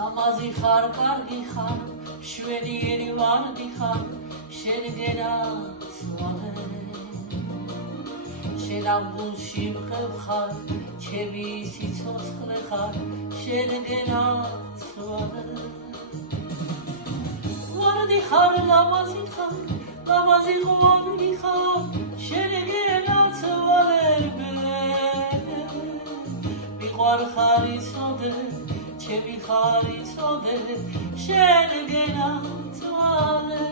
ლამაზი ხარ, კარგი ხარ, შვენიერი ვარდი ხარ, შენგენაც ვაღე. შენ ამ გულში მღევხარ, ჩემი სიცოცხლე ხარ, შენგენაც ვაღე. ვარდი ხარ, ლამაზი ხარ, ლამაზი ღვარი ხარ, შენგენაც ვაღერბე. მიყვარ ხარ იცოდე, ჩემი ხარ იცოდე, შენგენაც ვაღე.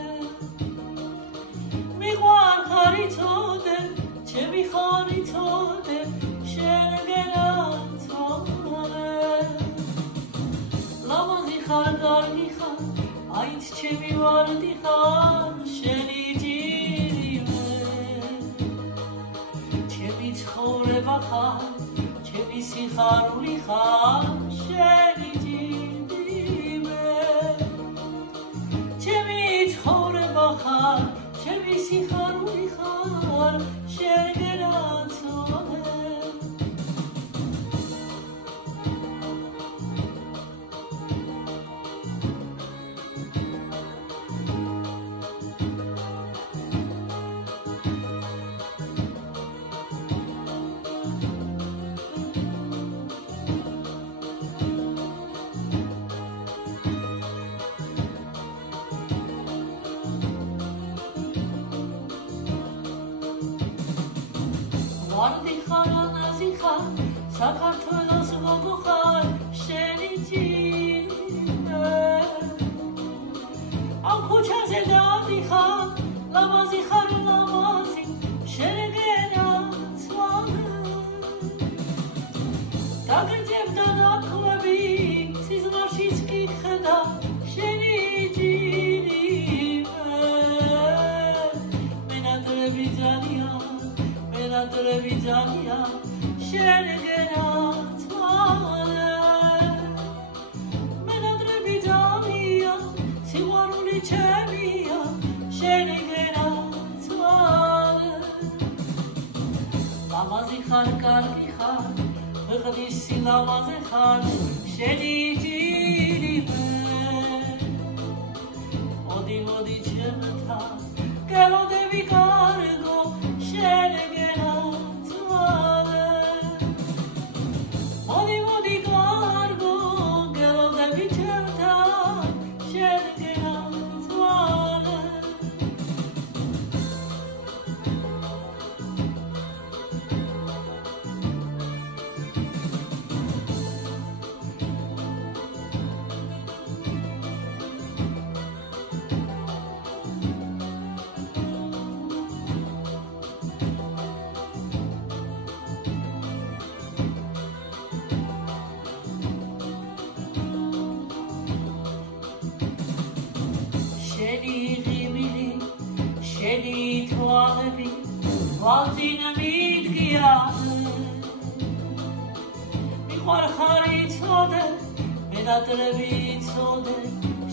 მიყვარ ხარ იცოდე, ჩემი ხარ იცოდე, შენგენაც ვაღე. ლამაზი ხარ, კარგი ხარ, აით ჩემი ვარდი ხარ, შენი ჯირიმე. ჩემი ცხოვრება ხარ, ჩემი სიხარული ხარ, შენი ჯირიმე. ჩემი ცხოვრება ხარ, ჩემი სიხარული ხარ, შენგენაც ვაღე. ვარდი ხარ, ანაზი ხარ, საქართველოს გოგო ხარ, შენი ჯირიმე. ამ ქუჩაზე დავდიხარ, ლამაზი ხარ, ლამაზი, შენგენაც ვაღე. დაგეძებდა ნაკლები, სიზმარშიც კი ხედა, შენი ჯირიმე. მენატრები ძალიან, მენატრები ძალიან, შენგენაც ვაღე. მენატრები ძალიან, სიყვარული ჩემია, შენგენაც ვაღე. ლამაზი ხარ, კარგი ხარ, ღმისი ლამაზე ხარ, შენი ჯირიმე. მოდი, მოდი ჩემთან, გელოდები კარგო, შენგენაც ვაღე. მოდი, მოდი კარგო, გელოდები ჩემთან, შენგენაც ვაღე. შენი ღიმილი, შენი თვალები, ვალწინ მიდგიარე. მიყვარ ხარ იცოდე, მენატრები იცოდე,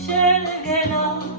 შენგენაც